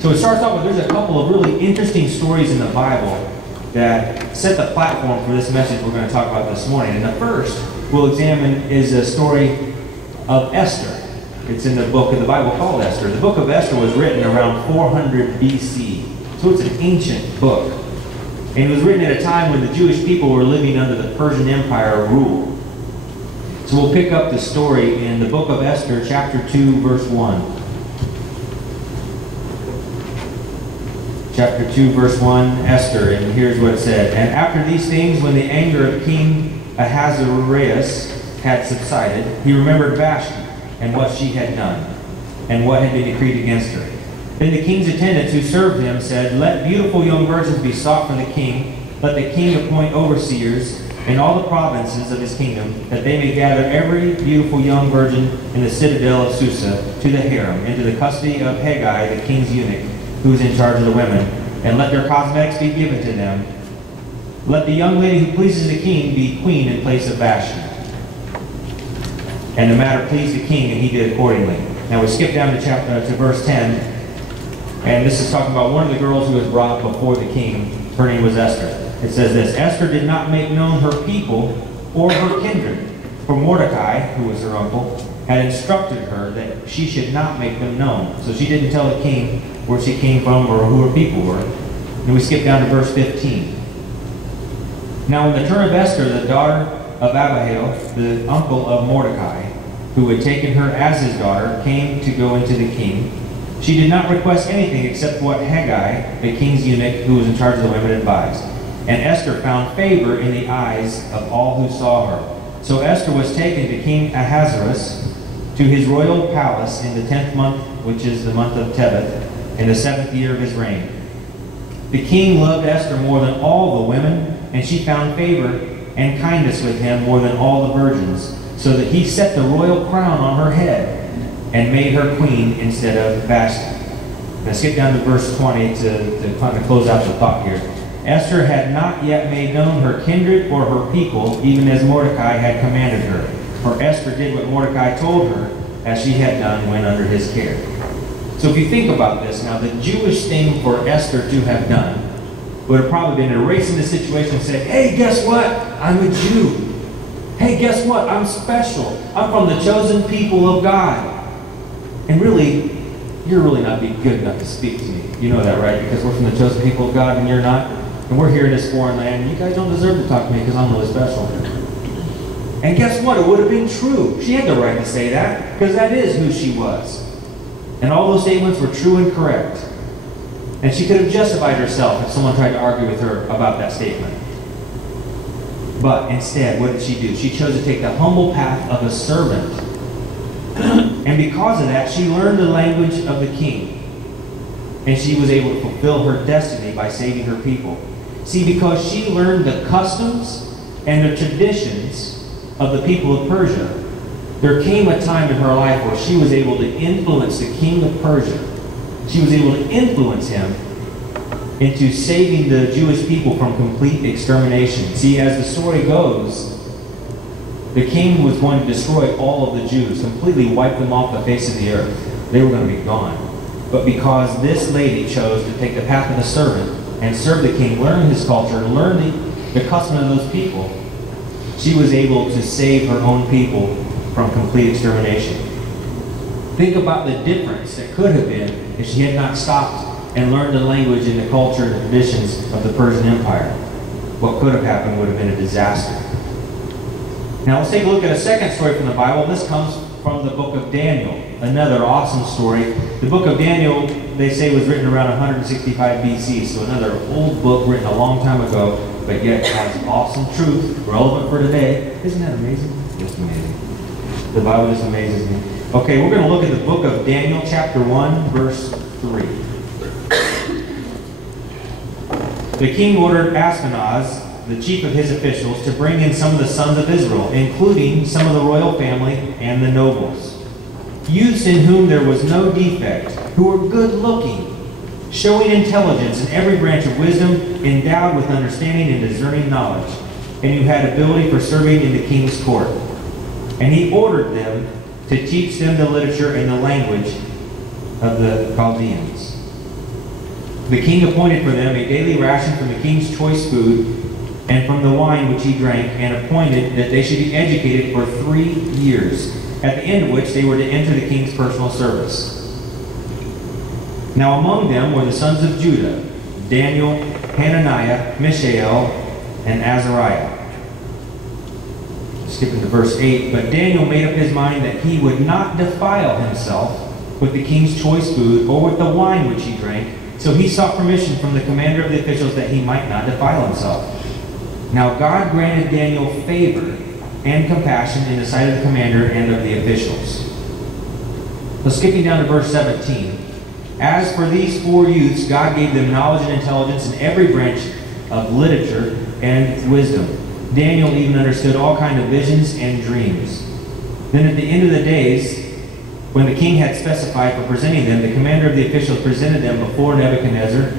So it starts off with, there's a couple of really interesting stories in the Bible that set the platform for this message we're going to talk about this morning. And the first we'll examine is a story of Esther. It's in the book of the Bible called Esther. The book of Esther was written around 400 BC. So it's an ancient book. And it was written at a time when the Jewish people were living under the Persian Empire rule. So we'll pick up the story in the book of Esther, chapter 2, verse 1. Chapter 2, verse 1, Esther, and here's what it said. And after these things, when the anger of King Ahasuerus had subsided, he remembered Vashti and what she had done, and what had been decreed against her. Then the king's attendants who served him said, Let beautiful young virgins be sought for the king. Let the king appoint overseers in all the provinces of his kingdom, that they may gather every beautiful young virgin in the citadel of Susa to the harem, into the custody of Haggai, the king's eunuch, who is in charge of the women, and let their cosmetics be given to them. Let the young lady who pleases the king be queen in place of Vashti. And the matter pleased the king, and he did accordingly. Now we skip down to verse 10, and this is talking about one of the girls who was brought before the king. Her name was Esther. It says this, Esther did not make known her people or her kindred, for Mordecai, who was her uncle, had instructed her that she should not make them known. So she didn't tell the king where she came from or who her people were. And we skip down to verse 15. Now in the turn of Esther, the daughter of Abihail, the uncle of Mordecai, who had taken her as his daughter, came to go into the king. She did not request anything except what Haggai, the king's eunuch, who was in charge of the women, advised. And Esther found favor in the eyes of all who saw her. So Esther was taken to King Ahasuerus to his royal palace in the 10th month, which is the month of Tebeth, in the 7th year of his reign. The king loved Esther more than all the women, and she found favor and kindness with him more than all the virgins, so that he set the royal crown on her head and made her queen instead of Vashti. Now skip down to verse 20 to kind of close out the thought here. Esther had not yet made known her kindred or her people, even as Mordecai had commanded her. For Esther did what Mordecai told her, as she had done when under his care. So if you think about this now, the Jewish thing for Esther to have done would have probably been erasing the situation and saying, hey, guess what? I'm a Jew. Hey, guess what? I'm special. I'm from the chosen people of God. And really, you're really not being good enough to speak to me. You know that, right? Because we're from the chosen people of God and you're not. And we're here in this foreign land. And you guys don't deserve to talk to me because I'm really special. And guess what? It would have been true. She had the right to say that because that is who she was. And all those statements were true and correct. And she could have justified herself if someone tried to argue with her about that statement. But instead, what did she do? She chose to take the humble path of a servant. And because of that, she learned the language of the king. And she was able to fulfill her destiny by saving her people. See, because she learned the customs and the traditions of the people of Persia, there came a time in her life where she was able to influence the king of Persia. She was able to influence him into saving the Jewish people from complete extermination. See, as the story goes, the king was going to destroy all of the Jews, completely wipe them off the face of the earth. They were going to be gone. But because this lady chose to take the path of the servant and serve the king, learn his culture, learn the custom of those people, she was able to save her own people from complete extermination. Think about the difference that could have been if she had not stopped and learned the language and the culture and the traditions of the Persian Empire. What could have happened would have been a disaster. Now let's take a look at a second story from the Bible. This comes from the book of Daniel, another awesome story. The book of Daniel, they say, was written around 165 BC, so another old book written a long time ago, but yet has awesome truth, relevant for today. Isn't that amazing? Just amazing. The Bible just amazes me. Okay, we're going to look at the book of Daniel, chapter 1, verse 3. The king ordered Ashpenaz, the chief of his officials, to bring in some of the sons of Israel, including some of the royal family and the nobles. Youths in whom there was no defect, who were good-looking, showing intelligence in every branch of wisdom, endowed with understanding and discerning knowledge, and who had ability for serving in the king's court. And he ordered them to teach them the literature and the language of the Chaldeans. The king appointed for them a daily ration from the king's choice food and from the wine which he drank, and appointed that they should be educated for 3 years, at the end of which they were to enter the king's personal service. Now among them were the sons of Judah, Daniel, Hananiah, Mishael, and Azariah. Skipping to verse 8, but Daniel made up his mind that he would not defile himself with the king's choice food or with the wine which he drank, so he sought permission from the commander of the officials that he might not defile himself. Now God granted Daniel favor and compassion in the sight of the commander and of the officials. So skipping down to verse 17. As for these 4 youths, God gave them knowledge and intelligence in every branch of literature and wisdom. Daniel even understood all kinds of visions and dreams. Then at the end of the days, when the king had specified for presenting them, the commander of the officials presented them before Nebuchadnezzar.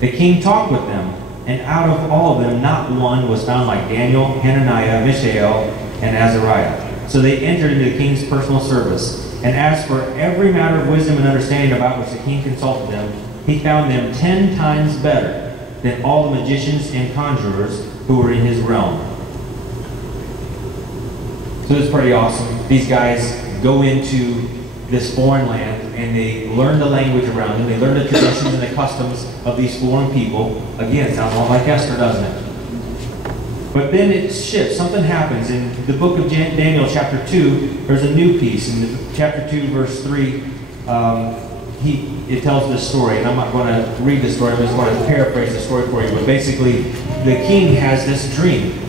The king talked with them, and out of all of them, not one was found like Daniel, Hananiah, Mishael, and Azariah. So they entered into the king's personal service. And as for every matter of wisdom and understanding about which the king consulted them, he found them 10 times better than all the magicians and conjurers who were in his realm. So it's pretty awesome. These guys go into this foreign land and they learn the language around them. They learn the traditions and the customs of these foreign people. Again, sounds a lot like Esther, doesn't it? But then it shifts. Something happens. In the book of Daniel, chapter 2, there's a new piece. In chapter 2, verse 3, it tells this story. And I'm not going to read the story. I'm just going to paraphrase the story for you. But basically, the king has this dream.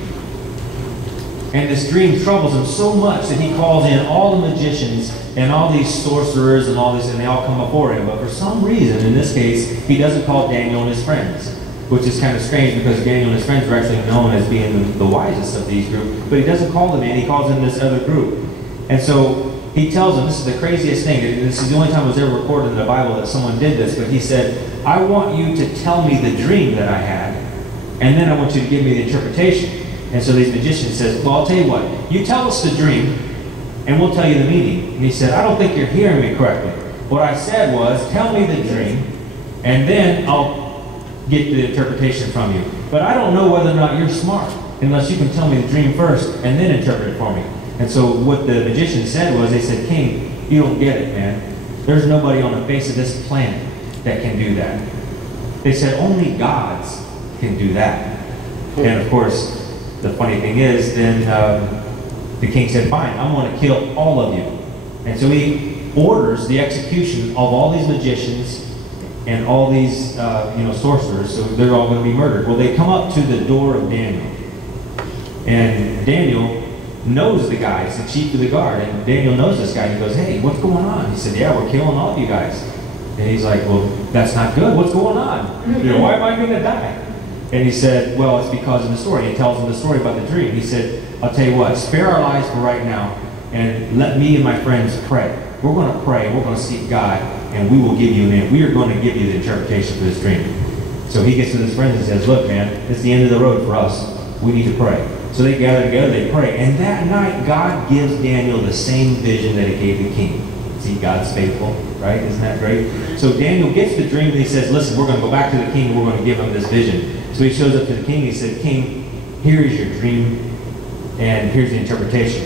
And this dream troubles him so much that he calls in all the magicians and all these sorcerers and all this, and they all come before him. But for some reason, in this case, he doesn't call Daniel and his friends, which is kind of strange because Daniel and his friends are actually known as being the wisest of these groups. But he doesn't call them in, he calls in this other group. And so he tells them, this is the craziest thing, and this is the only time it was ever recorded in the Bible that someone did this, but he said, I want you to tell me the dream that I had, and then I want you to give me the interpretation. And so these magicians says, well, I'll tell you what, you tell us the dream, and we'll tell you the meaning. And he said, I don't think you're hearing me correctly. What I said was, tell me the dream, and then I'll get the interpretation from you. But I don't know whether or not you're smart, unless you can tell me the dream first, and then interpret it for me. And so what the magicians said was, they said, King, you don't get it, man. There's nobody on the face of this planet that can do that. They said, only gods can do that. And of course, the funny thing is, then the king said, fine, I'm going to kill all of you. And so he orders the execution of all these magicians and all these sorcerers, so they're all going to be murdered. Well, they come up to the door of Daniel. And Daniel knows the guys, the chief of the guard. And Daniel knows this guy. He goes, hey, what's going on? He said, yeah, we're killing all of you guys. And he's like, well, that's not good. What's going on? Why am I going to die? And he said, well, it's because of the story. He tells them the story about the dream. He said, I'll tell you what, spare our lives for right now, and let me and my friends pray. We're going to pray, we're going to seek God, and we will give you we are going to give you the interpretation for this dream. So he gets to his friends and says, look, man, it's the end of the road for us. We need to pray. So they gather together, they pray. And that night, God gives Daniel the same vision that he gave the king. See, God's faithful, right? Isn't that great? So Daniel gets the dream and he says, listen, we're going to go back to the king and we're going to give him this vision. So he shows up to the king and he said, King, here is your dream and here's the interpretation.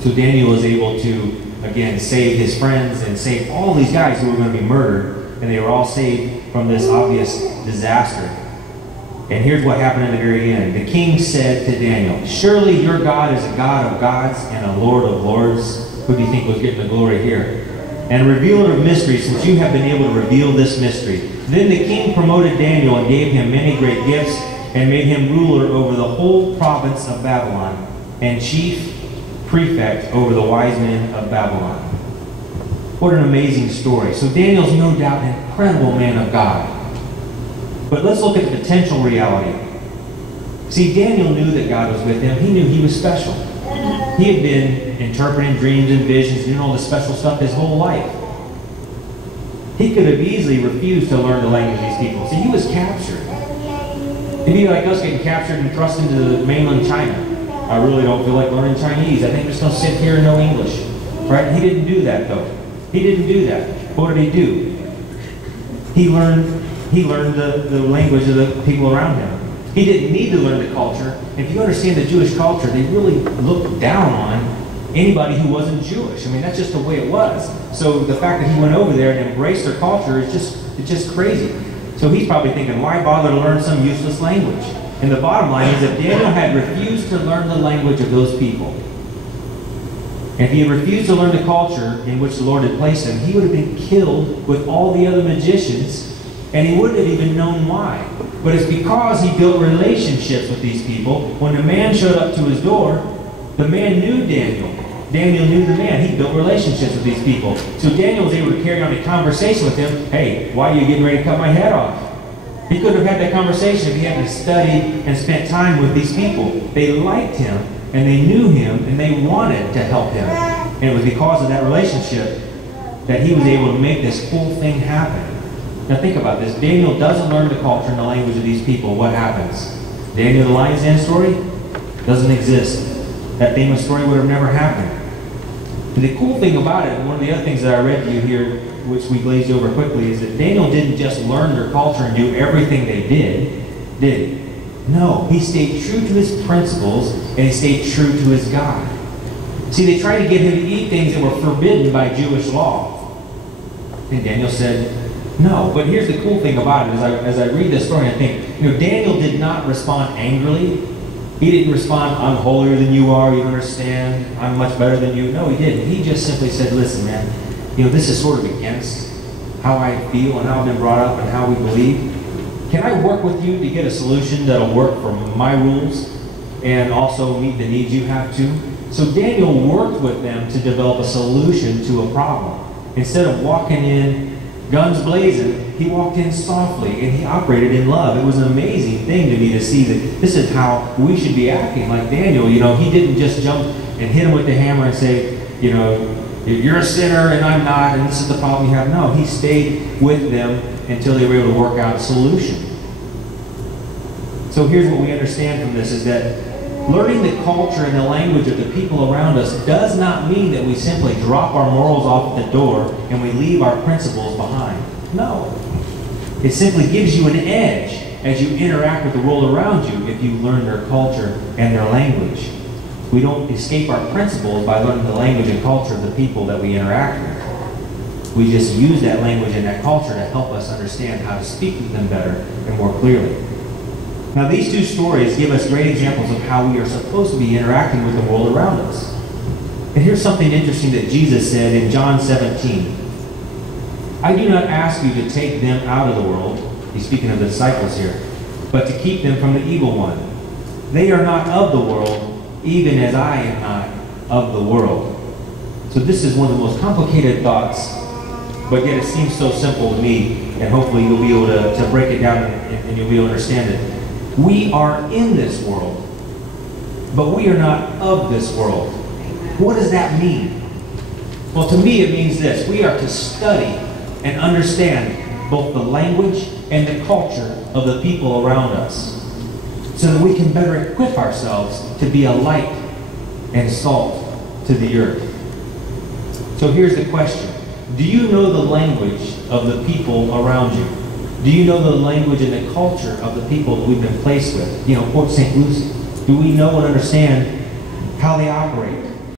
So Daniel was able to, again, save his friends and save all these guys who were going to be murdered, and they were all saved from this obvious disaster. And here's what happened in the very end. The king said to Daniel, surely your God is a God of gods and a Lord of lords. Who do you think was getting the glory here? And a revealer of mysteries, since you have been able to reveal this mystery. Then the king promoted Daniel and gave him many great gifts and made him ruler over the whole province of Babylon and chief prefect over the wise men of Babylon. What an amazing story. So Daniel's no doubt an incredible man of God. But let's look at the potential reality. See, Daniel knew that God was with him. He knew he was special. He had been interpreting dreams and visions, doing all this special stuff his whole life. He could have easily refused to learn the language of these people. See, he was captured. It'd be like us getting captured and thrust into mainland China. I really don't feel like learning Chinese. I think I'm just going to sit here and know English. Right? He didn't do that, though. He didn't do that. What did he do? He learned He learned the language of the people around him. He didn't need to learn the culture. If you understand the Jewish culture, they really looked down on anybody who wasn't Jewish. I mean, that's just the way it was. So the fact that he went over there and embraced their culture is just crazy. So he's probably thinking, why bother to learn some useless language? And the bottom line is that Daniel had refused to learn the language of those people. And if he had refused to learn the culture in which the Lord had placed him, he would have been killed with all the other magicians, and he wouldn't have even known why. But it's because he built relationships with these people. When the man showed up to his door, the man knew Daniel. Daniel knew the man. He built relationships with these people. So Daniel was able to carry on a conversation with him. Hey, why are you getting ready to cut my head off? He couldn't have had that conversation if he hadn't studied and spent time with these people. They liked him, and they knew him, and they wanted to help him. And it was because of that relationship that he was able to make this whole thing happen. Now think about this. Daniel doesn't learn the culture and the language of these people. What happens? Daniel the Lion's Den story doesn't exist. That famous story would have never happened. And the cool thing about it, and one of the other things that I read to you here, which we glazed over quickly, is that Daniel didn't just learn their culture and do everything they did he? No, he stayed true to his principles, and he stayed true to his God. See, they tried to get him to eat things that were forbidden by Jewish law. And Daniel said, no. But here's the cool thing about it. As I read this story, I think, Daniel did not respond angrily. He didn't respond, I'm holier than you are, you understand, I'm much better than you. No, he didn't. He just simply said, listen, man, this is sort of against how I feel and how I've been brought up and how we believe. Can I work with you to get a solution that'll work for my rules and also meet the needs you have too? So Daniel worked with them to develop a solution to a problem. Instead of walking in guns blazing, he walked in softly and he operated in love. It was an amazing thing to me to see that this is how we should be acting like Daniel. He didn't just jump and hit him with the hammer and say, you're a sinner and I'm not, and this is the problem you have. No, he stayed with them until they were able to work out a solution. So here's what we understand from this is that learning the culture and the language of the people around us does not mean that we simply drop our morals off at the door and we leave our principles behind. No. It simply gives you an edge as you interact with the world around you if you learn their culture and their language. We don't escape our principles by learning the language and culture of the people that we interact with. We just use that language and that culture to help us understand how to speak with them better and more clearly. Now, these two stories give us great examples of how we are supposed to be interacting with the world around us. And here's something interesting that Jesus said in John 17. I do not ask you to take them out of the world, he's speaking of the disciples here, but to keep them from the evil one. They are not of the world, even as I am not of the world. So this is one of the most complicated thoughts, but yet it seems so simple to me, and hopefully you'll be able to break it down and you'll be able to understand it. We are in this world, but we are not of this world. What does that mean? Well, to me it means this. We are to study and understand both the language and the culture of the people around us so that we can better equip ourselves to be a light and salt to the earth. So here's the question. Do you know the language of the people around you? Do you know the language and the culture of the people that we've been placed with? Port St. Lucie. Do we know and understand how they operate?